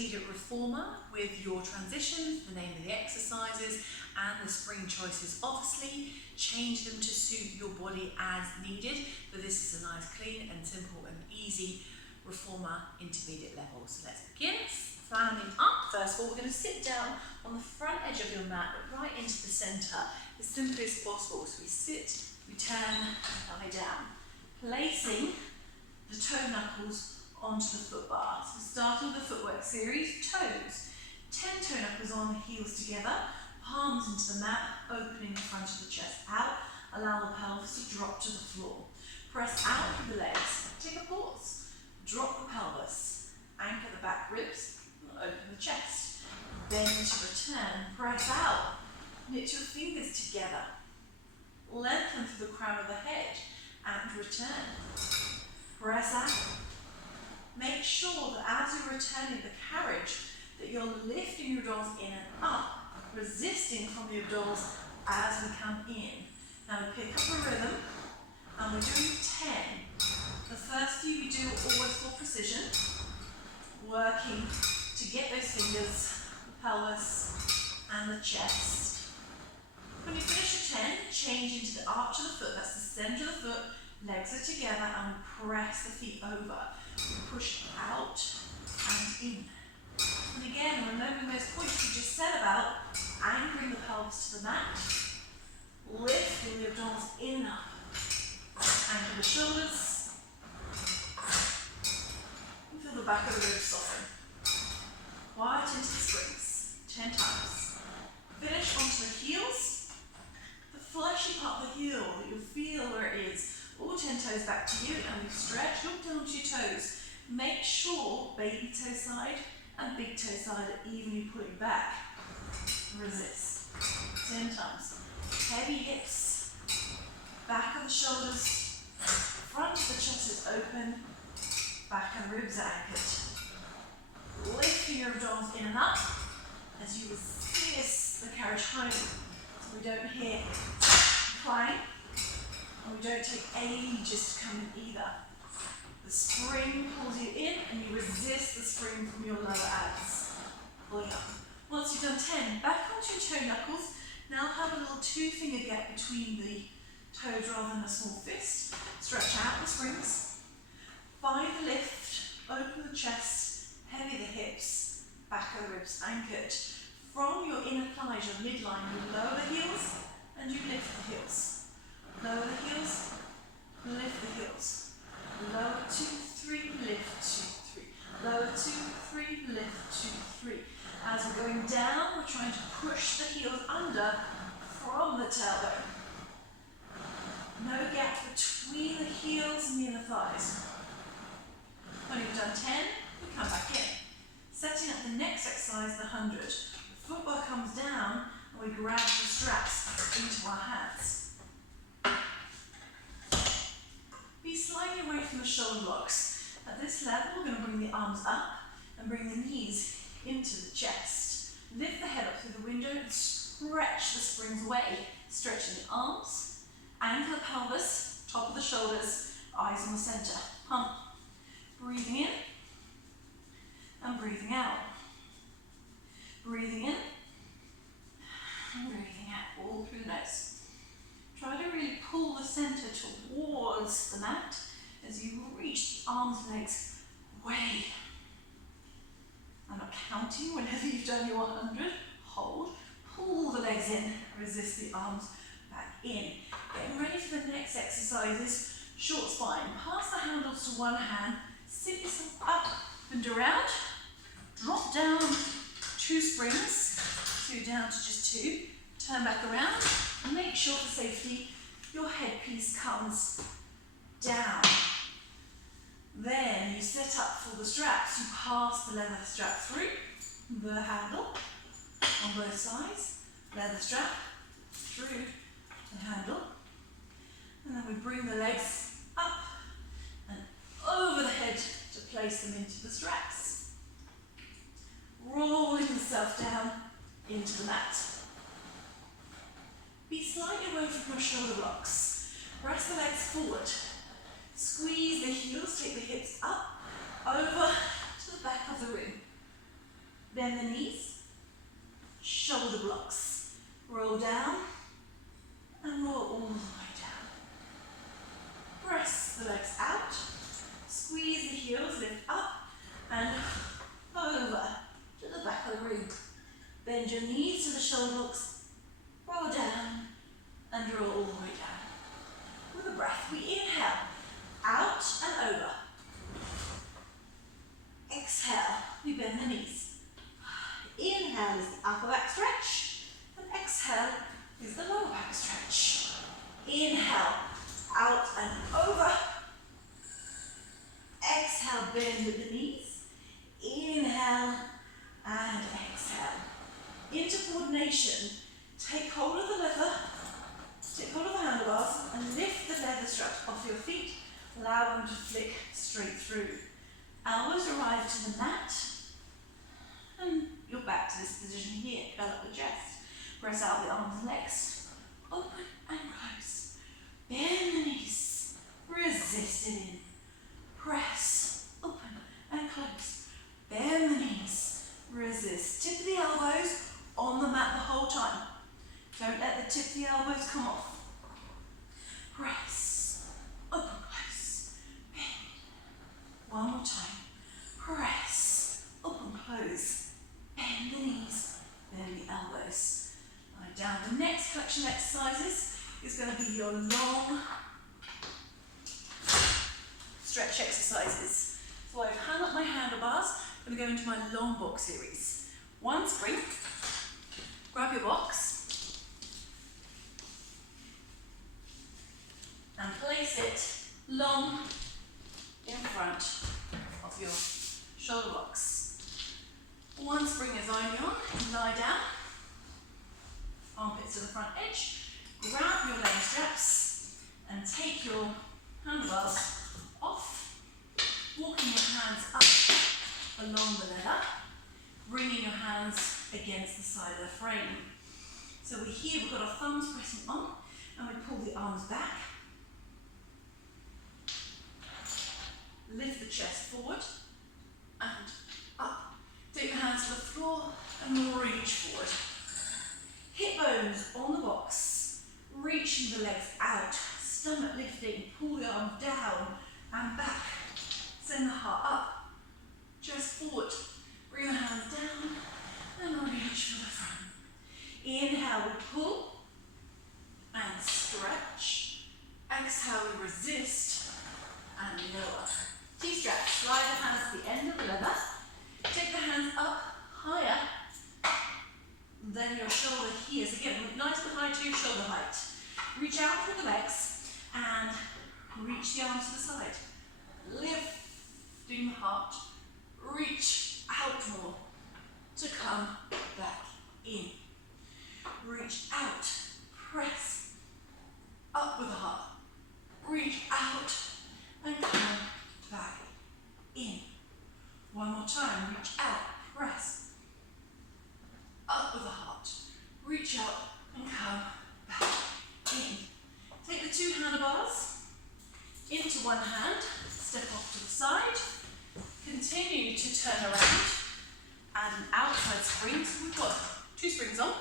Intermediate Reformer with your transitions, the name of the exercises and the spring choices. Obviously, change them to suit your body as needed, but this is a nice, clean and simple and easy Reformer intermediate level. So let's begin. Standing up, first of all, we're going to sit down on the front edge of your mat, but right into the centre, as simply as possible. So we sit, we turn, lie down, placing the toe knuckles onto the foot bar. So starting the footwork series, toes. 10 toe knuckles on, heels together, palms into the mat, opening the front of the chest out. Allow the pelvis to drop to the floor. Press out with the legs. Take a pause. Drop the pelvis. Anchor the back ribs. Open the chest. Bend to return. Press out. Knit your fingers together. Lengthen through the crown of the head and return. Press out. Make sure that as you're returning the carriage, that you're lifting your abdominals in and up, resisting from the abdominals as we come in. Now we pick up a rhythm, and we're doing 10. The first few we do always for precision, working to get those fingers, the pelvis, and the chest. When you finish your 10, change into the arch of the foot. That's the center of the foot. Legs are together, and we press the feet over. We push out and in. And again, remembering those points we just said about anchoring the pelvis to the mat, lifting the abdominals in and up, anchor the shoulders, and feel the back of the ribs soften. Quiet into the springs, 10 times. Finish onto the heels, the fleshy part of the heel that you'll feel where it is. All 10 toes back to you, and we stretch, look down to your toes. Make sure baby toe side and big toe side are evenly pulling back. Resist. 10 times. Heavy hips, back of the shoulders, front of the chest is open, back and ribs are anchored. Lifting your abdominals in and up as you resist the carriage home, so we don't hit climb. And we don't take ages to come in either. The spring pulls you in and you resist the spring from your lower abs. Pulling up. Once you've done 10, back onto your toe knuckles. Now have a little 2-finger gap between the toes rather than a small fist. Stretch out the springs. Find the lift, open the chest, heavy the hips, back of the ribs anchored. From your inner thighs, your midline, you lower the heels and you lift the heels. Lower the heels, lift the heels. Lower 2, 3, lift 2, 3. Lower 2, 3, lift 2, 3. As we're going down, we're trying to push the heels under from the tailbone. No gap between the heels and the inner thighs. When you've done 10, we come back in. Setting up the next exercise, the 100. The footbar comes down and we grab the straps into our hands. Be slightly away from the shoulder blocks. At this level, we're going to bring the arms up and bring the knees into the chest. Lift the head up through the window and stretch the springs away. Stretching the arms, anchor the pelvis, top of the shoulders, eyes on the center. Pump. Breathing in and breathing out. Breathing in and breathing out, all through the nose. Try to really pull the center towards the mat as you reach the arms and legs away. I'm not counting whenever you've done your 100. Hold, pull the legs in, resist the arms back in. Getting ready for the next exercises. Short spine. Pass the handles to one hand, sit yourself up and around, drop down 2 springs, so you're down to just 2. Turn back around, and make sure for safety your headpiece comes down. Then you set up for the straps. You pass the leather strap through the handle on both sides, leather strap through the handle, and then we bring the legs up and over the head to place them into the straps. Rolling yourself down into the mat. Be slightly away from your shoulder blocks. Press the legs forward. Squeeze the heels, take the hips up, over to the back of the room. bend the knees, shoulder blocks. Roll down and roll all the way down. Press the legs out, squeeze the heels, lift up and over to the back of the room. Bend your knees to the shoulder blocks, roll down and roll all the way down. With a breath, we inhale, out and over. Exhale, we bend the knees. Inhale is the upper back stretch, and exhale is the lower back stretch. Inhale, out and over. Exhale, bend with the knees. Inhale and exhale. Into coordination, take hold of the leather, take hold of the handlebars and lift the leather straps off your feet. Allow them to flick straight through. Elbows arrive to the mat and you're back to this position here. Curl up the chest. Press out the arms and legs. Open and close. Bend the knees. Resist it in. Press. Open and close. Bend the knees. Resist. Tip of the elbows on the mat the whole time. Don't let the tip of the elbows come off. Press. Open, close. Bend. One more time. Press. Open, close. Bend the knees. Bend the elbows. Lie down. The next flexion exercises is going to be your long stretch exercises. So I've hung up my handlebars. I'm going to go into my long box series. One spring. Grab your box and place it long in front of your shoulder box. One spring is only on, lie down, armpits to the front edge, grab your leg straps and take your handlebars off, walking your hands up along the leather, bringing your hands against the side of the frame. So we've got our thumbs pressing on and we pull the arms back. Lift the chest forward and up. Take the hands to the floor and reach forward. Hip bones on the box. Reaching the legs out. Stomach lifting. Pull the arms down and back. Send the heart up. Chest forward. Bring the hands down and reach for the front. Inhale, we pull and stretch. Exhale, we resist and lower. T-strap, slide the hands to the end of the leather. Take the hands up higher than your shoulder here. So again, nice behind to your shoulder height. Reach out through the legs and reach the arms to the side. Lifting the heart. Reach out more to come back in. Reach out. Press up with the heart. Reach out and come back in. One more time. Reach out. Press up with the heart. Reach out and come back in. Take the two handlebars into one hand. Step off to the side. Continue to turn around. Add an outside spring. So we've got two springs on.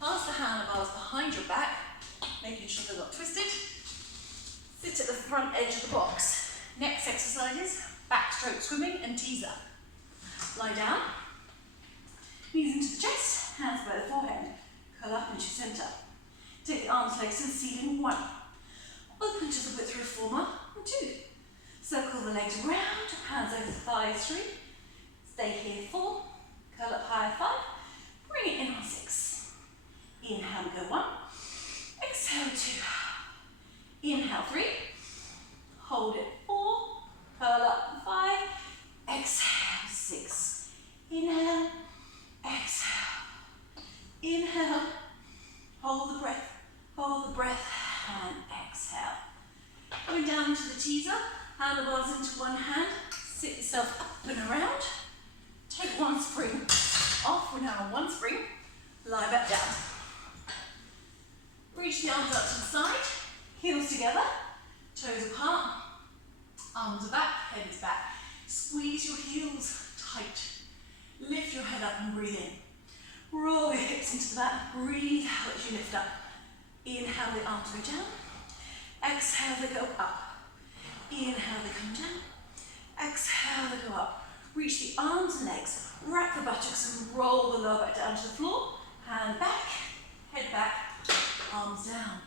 Pass the handlebars behind your back, making sure they're not twisted. Sit at the front edge of the box. Next exercise is backstroke swimming and teaser. Lie down, knees into the chest, hands by the forehead. Curl up into center. Take the arms, legs to the ceiling. 1. Open to the width reformer. 2. Circle the legs round, hands over the thighs. 3. Stay here. 4. Curl up high. 5. Bring it in on 6. Inhale, go 1. Exhale, 2. Inhale, 3. Hold it. 4. Curl up 5. Exhale, 6. Inhale. Exhale. Inhale. Hold the breath. Hold the breath. And exhale. Going down to the teaser. Handlebars into one hand. Sit yourself up and around. Take one spring off. We're now on one spring. Lie back down. Reach the arms up to the side. Heels together. Toes apart. Arms are back. Head is back. Squeeze your heels tight. Lift your head up and breathe in. Roll your hips into the mat, breathe out as you lift up. Inhale, the arms go down. Exhale, they go up. Inhale, they come down. Exhale, they go up. Reach the arms and legs, rack the buttocks and roll the lower back down to the floor. Hand back, head back, arms down.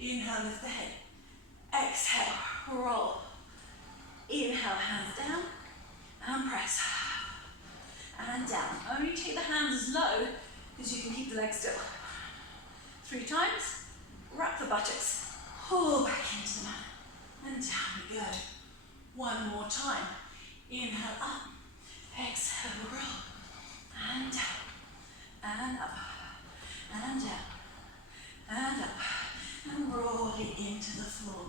Inhale, lift the head. Exhale, roll. Inhale, hands down and press. And down. Only take the hands as low as you can keep the legs still. 3 times, wrap the buttocks, pull back into the mat, and down we go. 1 more time. Inhale up, exhale, roll, and down, and up, and down, and up, and roll it into the floor.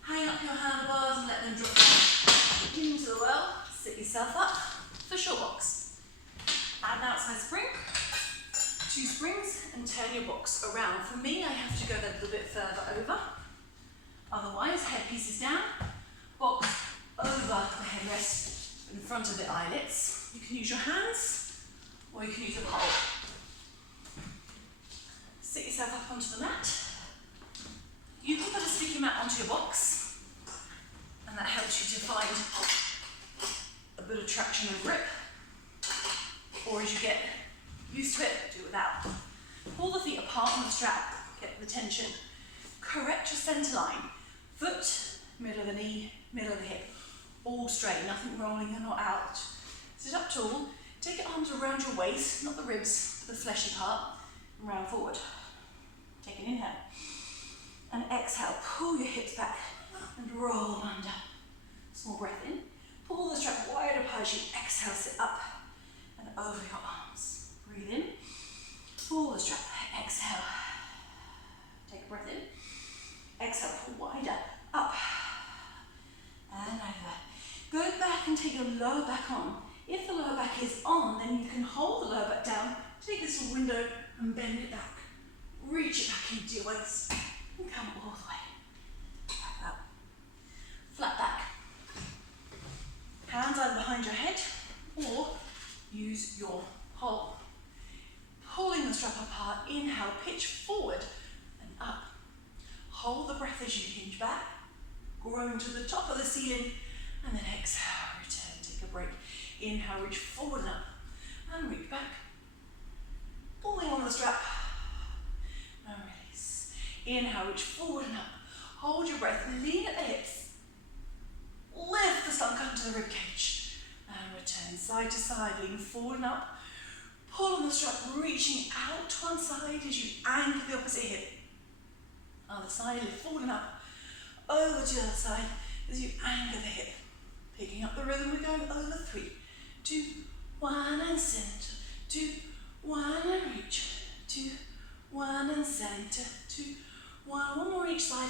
Hang up your handlebars and let them drop down into the well. Sit yourself up for short box. Add an outside spring, 2 springs, and turn your box around. For me, I have to go a little bit further over. Otherwise, headpiece is down, box over the headrest in front of the eyelids. You can use your hands, or you can use a pole. Sit yourself up onto the mat. You can put a sticky mat onto your box, and that helps you to find a bit of traction and grip. Or as you get used to it, do it without. Pull the feet apart on the strap, get the tension. Correct your centre line. Foot, middle of the knee, middle of the hip. All straight, nothing rolling in or out. Sit up tall, take your arms around your waist, not the ribs, but the fleshy part, and round forward. Take an inhale. And exhale, pull your hips back and roll under. Small breath in. Pull the strap wide apart as you exhale, sit up and over your arms. Breathe in. Pull the strap, exhale. Take a breath in. Exhale, pull wider, up and over. Go back and take your lower back on. If the lower back is on, then you can hold the lower back down, take this window and bend it back. Reach it back into your waist and come all the way. Back up. Flat back. Hands either behind your head or use your pole. Pulling the strap apart, inhale, pitch forward and up. Hold the breath as you hinge back, growing to the top of the ceiling, and then exhale, return, take a break. Inhale, reach forward and up, and reach back. Pulling on the strap, and release. Inhale, reach forward and up. Hold your breath, lean at the hips. Lift the stomach up to the ribcage, and return side to side, lean forward and up. Pull on the strap, reaching out to one side as you anchor the opposite hip. Other side, lift forward and up, over to the other side as you anchor the hip. Picking up the rhythm, we're going over 3, 2, 1 and center, 2, 1 and reach, 2, 1 and center, 2, 1, 1 more each side.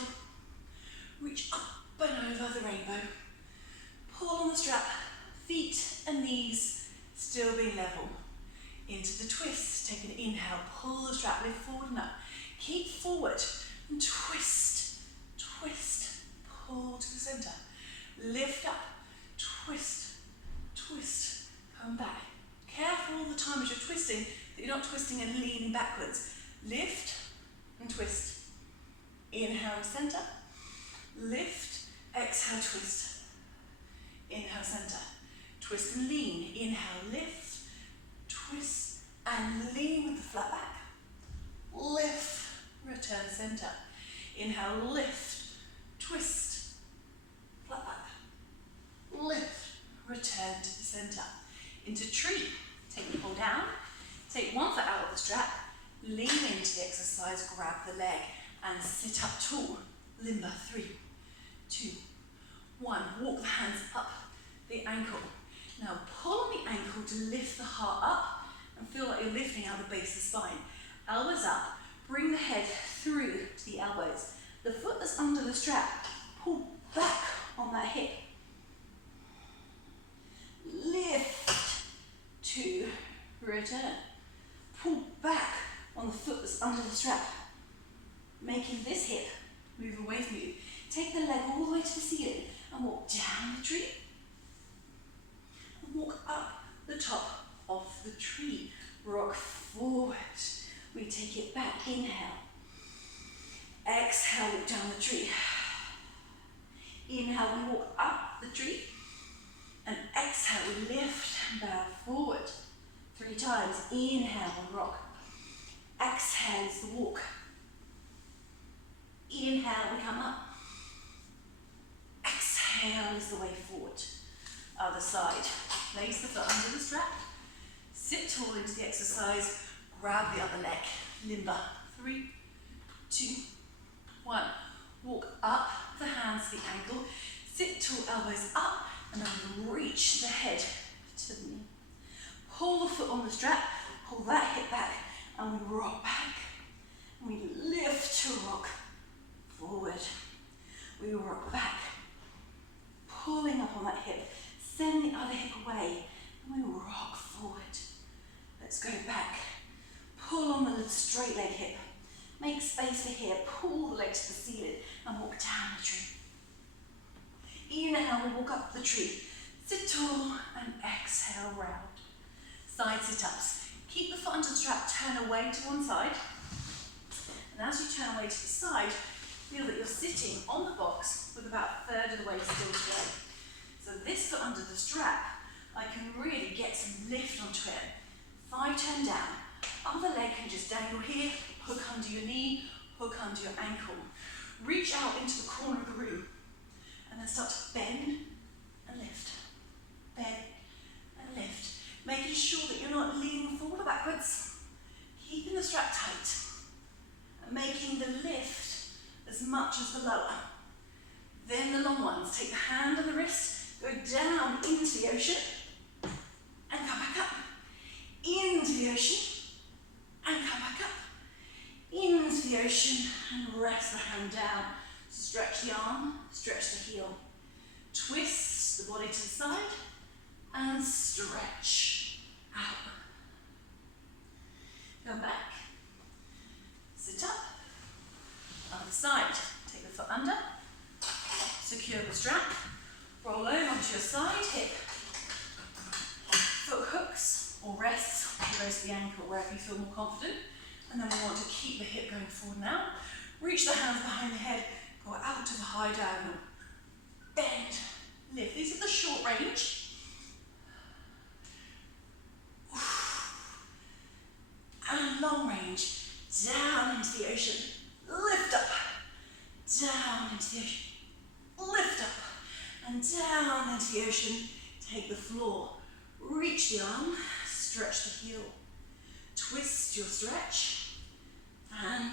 Reach up and over the rainbow. Pull on the strap, feet and knees still being level. Into the twist, take an inhale, pull the strap, lift forward and up. Keep forward and twist, twist, pull to the center. Lift up, twist, twist, come back. Careful all the time as you're twisting that you're not twisting and leaning backwards. Lift and twist. Inhale, center. Lift, exhale, twist. Inhale, center. Twist and lean. Inhale, lift, twist and lean with the flat back. Lift, return center. Inhale, lift, twist, flat back. Lift, return to the center. Into tree. Take the pull down. Take one foot out of the strap. Lean into the exercise, grab the leg and sit up tall. Limber, 3, 2, 1. Walk the hands up the ankle. Now pull on the ankle to lift the heart up and feel like you're lifting out the base of the spine. Elbows up, bring the head through to the elbows. The foot that's under the strap, pull back on that hip. Lift, 2, return. Pull back on the foot that's under the strap, making this hip move away from you. Take the leg all the way to the ceiling and walk down the tree. And walk up the top of the tree. inhale. Exhale, walk down the tree. Inhale, we walk up the tree. And exhale, we lift and bow forward. 3 times. Inhale and rock. Exhale is the walk. Inhale, we come up. Exhale is the way forward. Other side. Place the foot under the strap. Sit tall into the exercise. Grab the other leg. Limber. 3, 2, 1. Walk up the hands to the ankle. Sit tall, elbows up. And then we reach the head to the knee. Pull the foot on the strap. Pull that hip back. And we rock back. And we lift to rock forward. We rock back. Pulling up on that hip. Send the other hip away. And we rock forward. Let's go back. Pull on the straight leg hip. Make space for here. Pull the leg to the ceiling and walk down the tree. Inhale, we walk up the tree. Sit tall and exhale round. Side sit-ups. Keep the foot under the strap, turn away to one side. And as you turn away to the side, feel that you're sitting on the box with about a third of the way still today. So this foot under the strap, I can really get some lift onto it. Thigh turn down. Other leg can just dangle here, hook under your knee, hook under your ankle. Reach out into the corner of the room. And then start to bend and lift. Bend and lift. Making sure that you're not leaning forward or backwards. Keeping the strap tight. And making the lift as much as the lower. Then the long ones. Take the hand and the wrist, go down into the ocean, and come back up. Into the ocean, and come back up. Into the ocean, and rest the hand down. Stretch the arm, stretch the heel. Twist the body to the side, and stretch out. Come back. Sit up. Other side. Take the foot under. Secure the strap. Roll over onto your side, hip. Foot hooks or rests close to the ankle wherever you feel more confident. And then we want to keep the hip going forward now. Reach the hands behind the head. Go out to the high diagonal. Bend. Lift. These are the short range. And long range. Down into the ocean. Lift up. Down into the ocean. Lift up. And down into the ocean. Take the floor. Reach the arm. Stretch the heel. Twist your stretch. And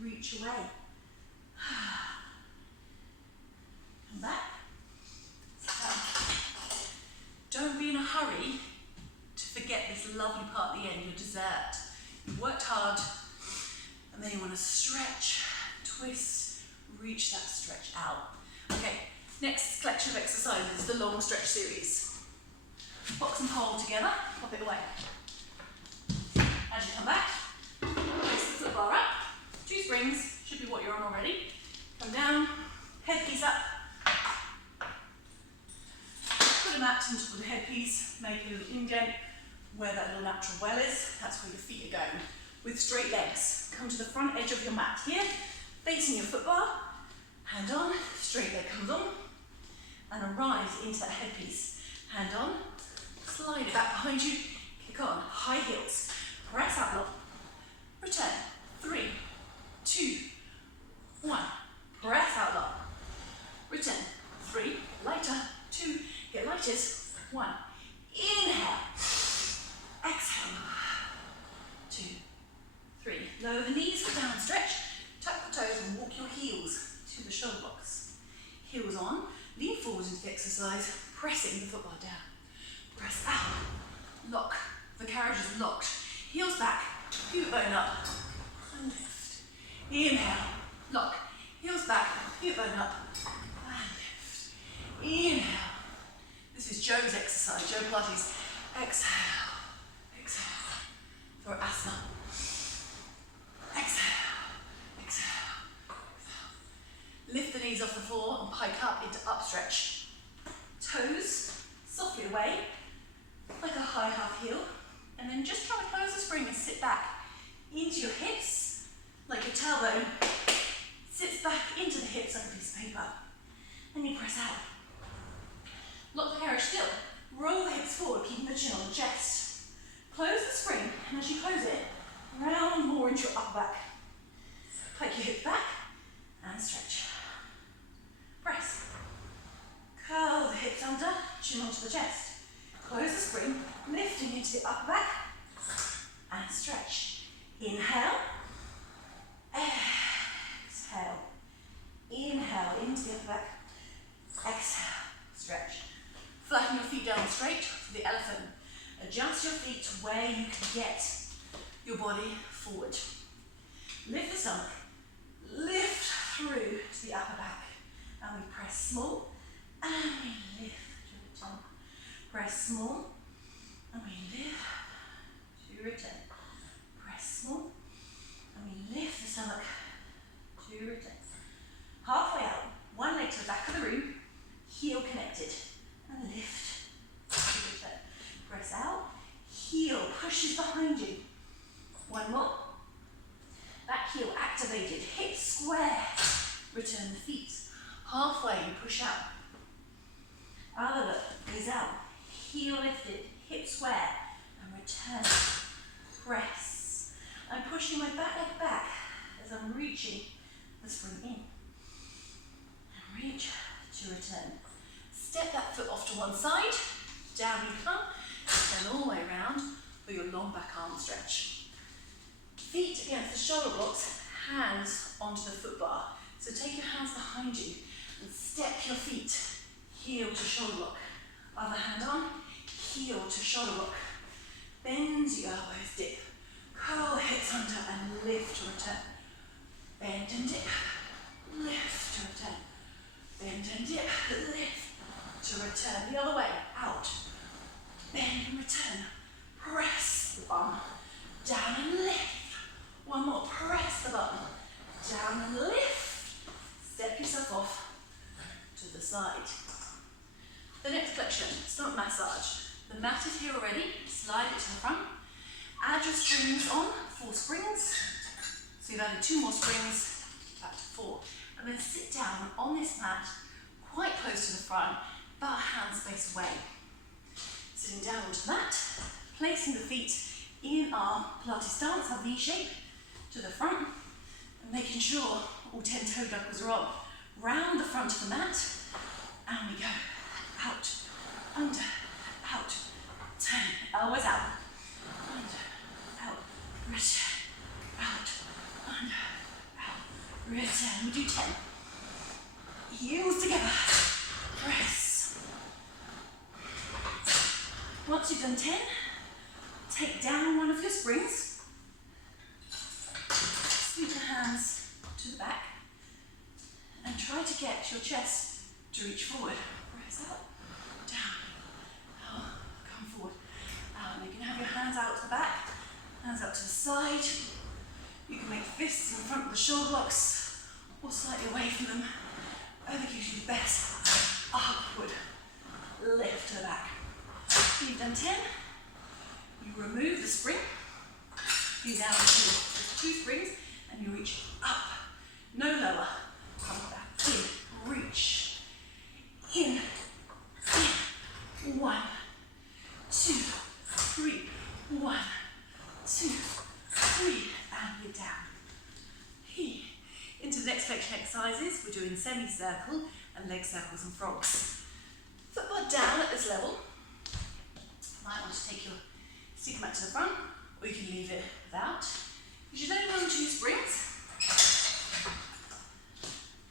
reach away. Come back. Don't be in a hurry to forget this lovely part at the end, your dessert. You've worked hard, and then you want to stretch, twist, reach that stretch out. Okay, next collection of exercises, the long stretch series. Box and pole together, pop it away. As you come back, place the foot bar up, 2 springs, should be what you're on already. Come down, headpiece up. Put a mat on top of the headpiece, make a little indent where that little natural well is. That's where your feet are going. With straight legs, come to the front edge of your mat here, facing your foot bar, hand on, straight leg comes on, and arise into that headpiece. Hand on, slide it back behind you, kick on, high heels, press out long, return, 3, 2, 1, press out long, return, 3, lighter, 2, get lighted, 1, inhale, exhale, 2, 3, lower the knees for down stretch, tuck the toes and walk your heels to the shoulder box. Heels on, lean forward into the exercise, pressing the foot bar down. Press out, lock, the carriage is locked. Heels back, pubic bone up, and lift. Inhale, lock, heels back, pubic bone up, and lift. Inhale. This is Joe's exercise, Joe Pilates. Exhale, exhale, for asana. Exhale, exhale, exhale. Lift the knees off the floor and pike up into upstretch. Toes softly away, like a high half heel. And then just try to close the spring and sit back into your hips like your tailbone sits back into the hips like a piece of paper. And you press out. Lock the carriage still. Roll the hips forward, keeping the chin on the chest. Close the spring, and as you close it, round more into your upper back. Pike your hips back and stretch. Press. Curl the hips under, chin onto the chest. Close the spring, lifting into the upper back and stretch. Inhale. Exhale. Inhale into the upper back. Exhale. Stretch. Flatten your feet down straight for the elephant. Adjust your feet to where you can get your body forward. Lift the stomach. Lift through to the upper back. And we press small. And we lift to return. Press small. And we lift to return. Press small. And we lift the stomach to return. Halfway out. One leg to the back of the room. Heel connected. And lift to return. Press out. Heel pushes behind you. One more. Back heel activated. Hips square. Return the feet. Halfway you push out. Other look is out. Heel lifted. Hip square. And return. Press. I'm pushing my back leg back as I'm reaching the spring in. And reach to return. Step that foot off to one side. Down you come. Turn all the way around for your long back arm stretch. Feet against the shoulder blocks, hands onto the foot bar. So take your hands behind you and step your feet, heel to shoulder block. Other hand on, heel to shoulder block. Bend your elbows, dip. Curl the hips under and lift to return. Bend and dip, lift to return. Bend and dip, lift to return. The other way, out. Bend and return. Press the bum. Down and lift. One more. Press the bum. Down and lift. Step yourself off to the side. The next flexion, stomach massage. The mat is here already. Slide it to the front. Add your springs on. 4 springs. So you've added 2 more springs. Back to 4. And then sit down on this mat, quite close to the front, about a hand space away. Sitting down onto the mat, placing the feet in our Pilates stance, our V shape, to the front, and making sure all 10 toe knuckles are on. Round the front of the mat, and we go out, under, out, turn, elbows out, under, out, return, out, under, out, return. We do 10. Heels together, press. Once you've done 10, take down one of your springs, sweep your hands to the back, and try to get your chest to reach forward. Press out, down, out, come forward, out. You can have your hands out to the back, hands out to the side. You can make fists in front of the shoulder blocks, or slightly away from them. Whatever gives you the best upward lift to the back. You've done 10. You remove the spring. You down to 2 springs, and you reach up, no lower. Come back in, reach, in, 1, 2, 3, 1, 2, 3, and we're down. Here. Into the next flexion exercises, we're doing semicircle and leg circles and frogs. Foot bar down at this level. You might want to take your stick mat to the front, or you can leave it without. You should only run 2 springs.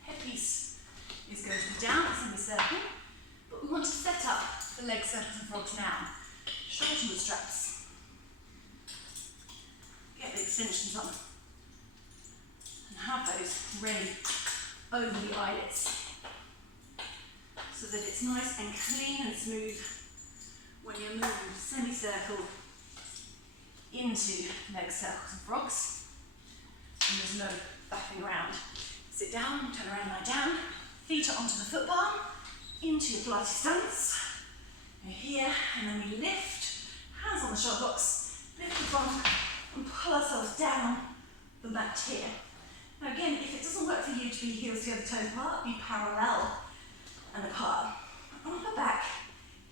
Headpiece is going to be down, semicircle, but we want to set up the leg circles and frogs now. Shorten the straps. Get the extensions on. And have those ready over the eyelids, so that it's nice and clean and smooth when you move semicircle into leg circles and frogs. And there's no faffing around. Sit down, turn around, lie down, feet are onto the foot bar, into your Pilates stance. You're here, and then we lift, hands on the shoulder blocks, lift the bum, and pull ourselves down the mat here. Now again, if it doesn't work for you to be heels together, toes apart, be parallel and apart. Upper back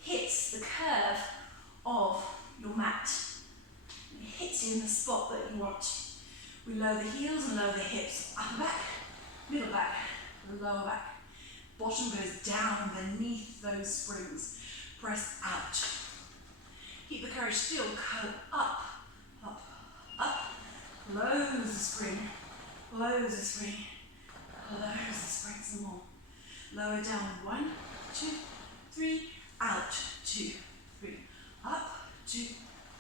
hits the curve of your mat. It hits you in the spot that you want. We lower the heels and lower the hips. Upper back, middle back, lower back. Bottom goes down beneath those springs. Press out. Keep the courage still. Curl up, up, up. Close the spring. Close the spring. Close the spring some more. Lower down. 1, 2, 3. Out. 2, 3. Up. 2,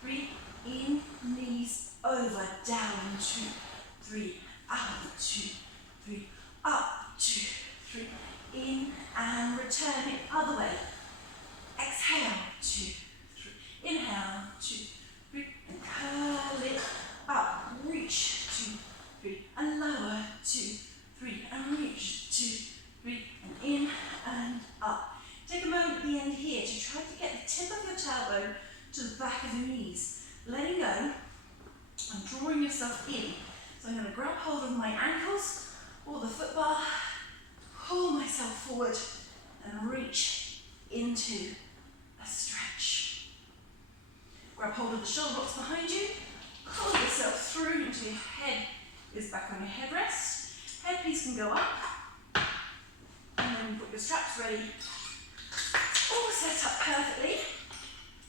3. In. Knees over. Down. 2, 3. Out. 2, 3. Up. 2, 3. In and return it other way. Exhale. 2, 3. Inhale. 2, 3. And curl it up. Reach. 2, 3. And lower. 2, 3. And reach. 2, 3. And in and up. Take a moment at the end here to try to get the tip of your tailbone to the back of your knees. Letting go and drawing yourself in. So I'm going to grab hold of my ankles or the foot bar, pull myself forward and reach into a stretch. Grab hold of the shoulder blocks behind you, pull yourself through until your head is back on your headrest. Headpiece can go up, and then put your straps ready. All set up perfectly.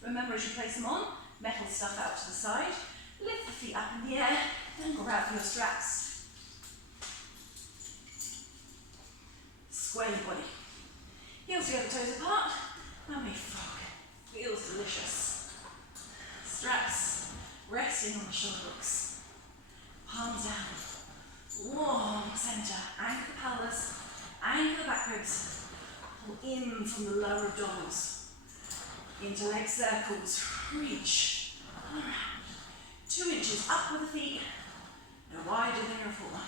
Remember, as you place them on, metal stuff out to the side. Lift the feet up in the air, and grab your straps. Square your body. Heels together, toes apart. Lovely frog. Feels delicious. Straps resting on the shoulder blocks. Palms down. Warm center. Anchor the pelvis. Anchor the back ribs. Pull in from the lower abdominals. Into leg circles. Reach around. 2 inches up with the feet. No wider than your reformer.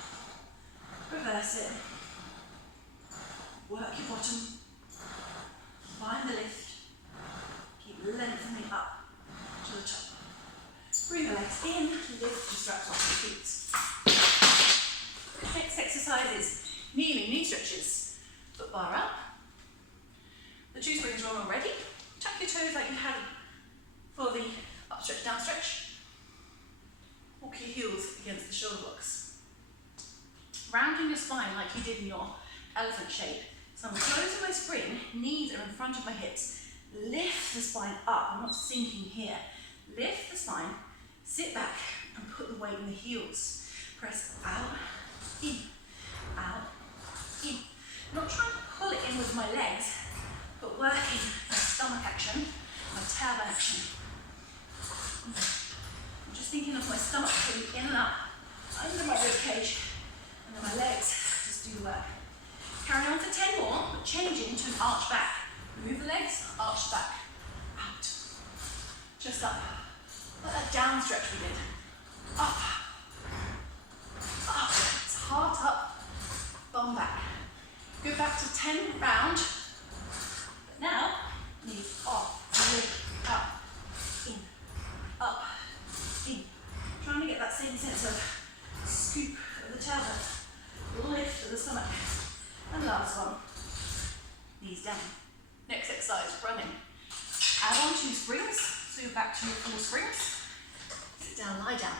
Reverse it. Work your bottom. Find the lift. Keep lengthening up to the top. Bring the legs in. Lift your straps off your feet. Next exercise is kneeling knee stretches. Foot bar up. The 2 springs are on already. Tuck your toes like you had for the up stretch, down stretch. Walk your heels against the shoulder blocks. Rounding your spine like you did in your elephant shape. So I'm closing my spring, knees are in front of my hips. Lift the spine up, I'm not sinking here. Lift the spine, sit back and put the weight in the heels. Press out, in, out, in. Not trying to pull it in with my legs, but working my stomach action, my tailbone action. I'm just thinking of my stomach pulling in and up, under my rib cage, and then my legs just do the work. Carry on for 10 more, but changing to an arch back. Move the legs, arch back, out. Just up. Like that down stretch we did. Up. Up. It's heart up, bum back. Go back to 10 round. But now, knees off, lift, up, in, up, in. Trying to get that same sense of scoop of the tailbone, lift of the stomach. And last one, knees down. Next exercise, running. Add on 2 springs, so you're back to your 4 springs. Sit down, lie down.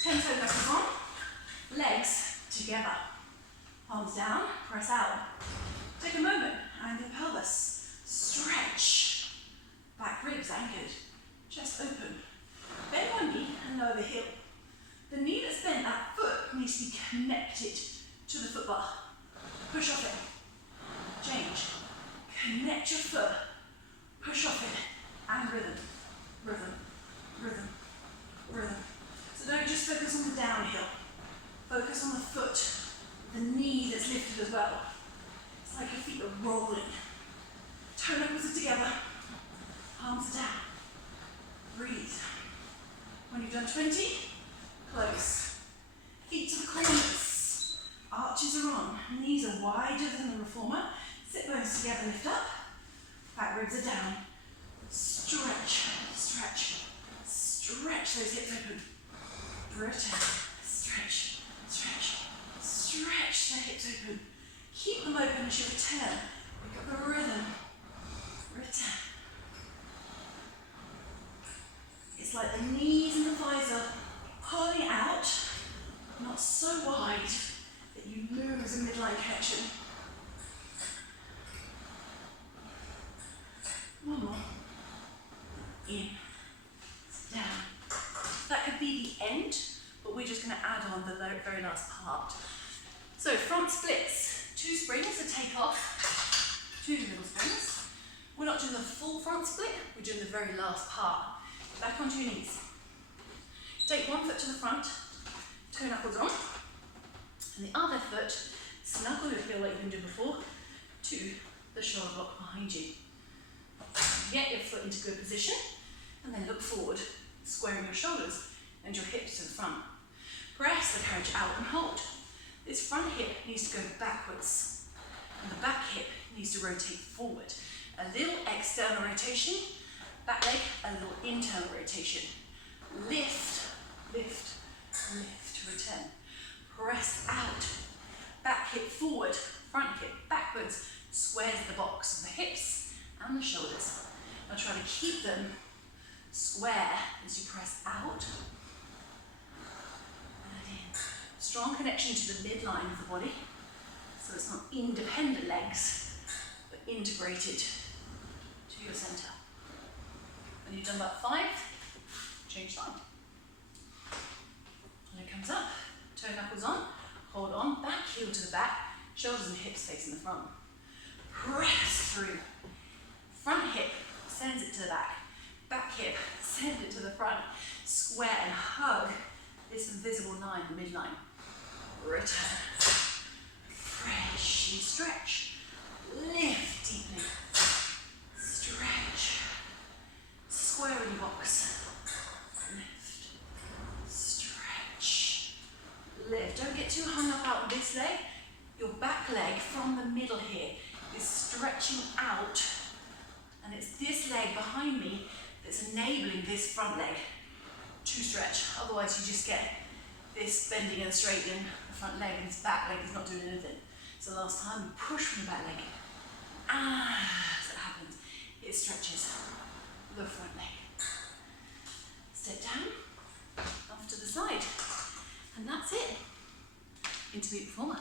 10 toe knuckles on, legs together. Palms down, press out. Take a moment, angle the pelvis. Stretch. Back ribs anchored. Chest open. Bend one knee and lower the heel. The knee that's bent, that foot, needs to be connected to the foot bar. Push off it. Change. Connect your foot. Push off it. And rhythm. Rhythm. Rhythm. Rhythm. So don't just focus on the downhill. Focus on the foot. The knee that's lifted as well. It's like your feet are rolling. Toe knuckles are together. Palms are down. Breathe. When you've done 20, close. Feet to the corners. Arches are on. Knees are wider than the reformer. Sit bones together, lift up. Back ribs are down. Stretch, stretch, stretch those hips open. Return. Stretch, stretch, stretch the hips open. Keep them open as you return. Pick up the rhythm. Return. It's like the knees and the thighs are pulling out, not so wide that you lose a midline connection. One more. In, down. That could be the end, but we're just going to add on the very last part. So front splits, 2 springs to take off, 2 middle springs. We're not doing the full front split, we're doing the very last part. Back onto your knees. Take one foot to the front, toe knuckles on, and the other foot, snuggle your heel like you've been doing before, to the shoulder block behind you. Get your foot into good position, and then look forward, squaring your shoulders and your hips to the front. Press the carriage out and hold. This front hip needs to go backwards, and the back hip needs to rotate forward. A little external rotation, back leg, a little internal rotation. Lift, lift, lift, return. Press out, back hip forward, front hip backwards, squares the box of the hips and the shoulders. Now try to keep them square as you press out and in. Strong connection to the midline of the body, so it's not independent legs, but integrated to your center. When you've done about 5, change side. And it comes up, toe knuckles on, hold on, back heel to the back, shoulders and hips facing the front. Press through. Front hip sends it to the back, back hip sends it to the front. Square and hug this invisible line, the midline. Return. Fresh, stretch. Lift deeply. Stretch. Square in your box. Lift. Stretch. Lift. Don't get too hung up out on this leg. Your back leg from the middle here is stretching out, and it's this leg behind me that's enabling this front leg to stretch. Otherwise you just get this bending and straightening the front leg, and this back leg is not doing anything. So last time you push from the back leg, as it happens, it stretches the front leg. Step down, off to the side, and that's it. Intermediate performer.